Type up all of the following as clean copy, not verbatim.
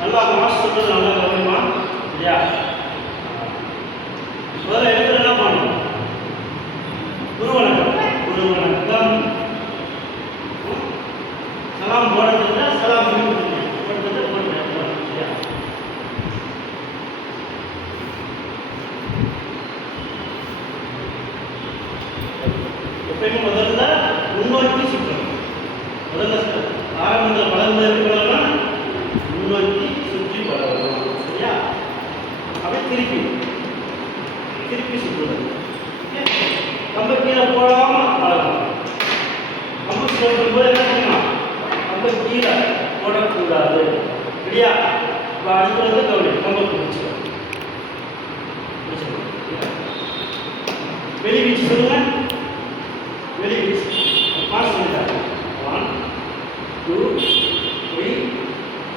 நல்லா மாஸ்டர் சொல்றது நல்லா கவனிமா இல்லையா? முதல்ல எழுத்துல என்ன பண்ணணும்? குருவணக்கம் சலாம் போடுறதுல சலாம் போடுறது இல்லையா? எப்பயுமே முதல்ல முன்னோக்கி சுற்றணும். முதல்ல ஆரம்பத்தில் வளர்ந்து இருக்கிறதெல்லாம் முன்னோக்கி சுற்றி பழகணும். சரியா? அப்படியே திருப்பி சுற்றணும். கம்பை கீழே போடாமல் பழகணும். கம்பு சொல்லும் போது என்ன செய்யணும்? கம்பை கீழே போடக்கூடாது. சரியா? இப்போ அடுத்து வந்து கவனி கம்பை பிடிச்சிடும். வெளி வீச்சு சொல்லுங்க. வெளி வீச்சு பாஸ் பண்ணிட்டாங்க. 1 2 3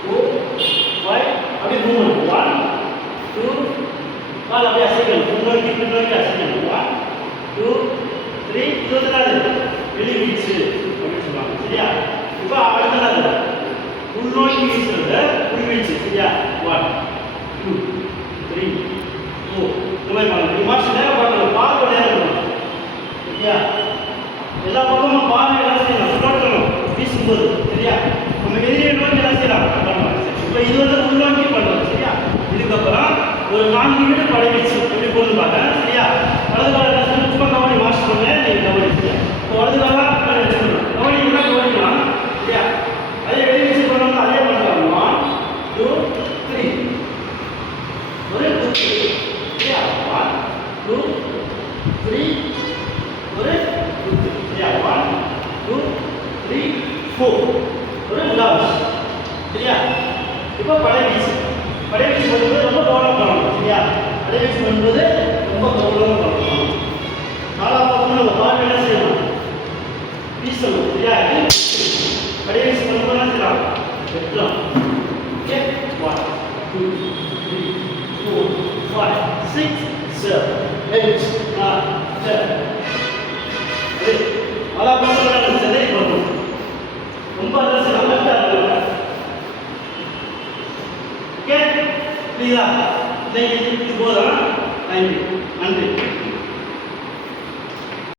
4 5 அப்படியே மூவ் 1 2 கால் அப்படியே அசைக்கணும். முன்னோக்கி அசைக்கணும். 1 2 3 24 வெளி வீச்சு அப்படின்னு சொல்லுவாங்க. சரியா? இப்போ அடுத்தது உள்நோக்கி வீசுறது உள் வீச்சு. சரியா? 1 2 3 4 இந்த மாதிரி பண்ணணும். மாஸ்டர் நேரம் பண்ணணும். பார்வை நேரம் பண்ணணும். சரியா? எல்லா பக்கமும் பார்வை என்ன செய்யணும்? சுழற்றணும் வீசும்போது. சரியா? நம்ம எதிரியை நோக்கி என்ன செய்யலாம்? இப்போ இது வந்து உள்நோக்கி பண்ணுறோம். சரியா? இதுக்கப்புறம் ஒரு 4 வீடு படைவீச்சு எப்படி கொண்டு பார்த்தேன். சரியா? வலது கால என்ன சொல்லணும்? சும்மா கவனி மாஸ்டர் பண்ண நீங்கள் கவனிச்சு இப்போ வலது காலம் வச்சுக்கணும். கவனிக்கலாம் கவனிக்கலாம். சரியா? அதே வெளி வீச்சு பண்ணோம்னா அதே பண்ணலாம். 1 2 3 ஒரு குத்து. சரியா? 1 2 3 ஒரு குத்து. சரியா? 1 2 3 4 ஒரு உலாஸ். சரியா? இப்போ படைவீச்சு பண்ணும்போது ரொம்ப கவனம் பண்ணணும். சரியா? படைவீச்சு பண்ணும்போது ரொம்ப கவனமாக பண்ணணும். நாலா பக்கம் நம்ம பார்வை என்ன செய்யணும்? வீசணும். சரியா? படைவீச்சு பண்ணும்போது என்ன செய்யலாம்? வெட்டலாம். ஓகே? 1 2 3 4 5 6 7 8 9 10 நாலா பக்கம் செதை பண்ணணும். ரொம்ப நல்ல ஓகே? புரியுதா? இது போதும். நன்றி.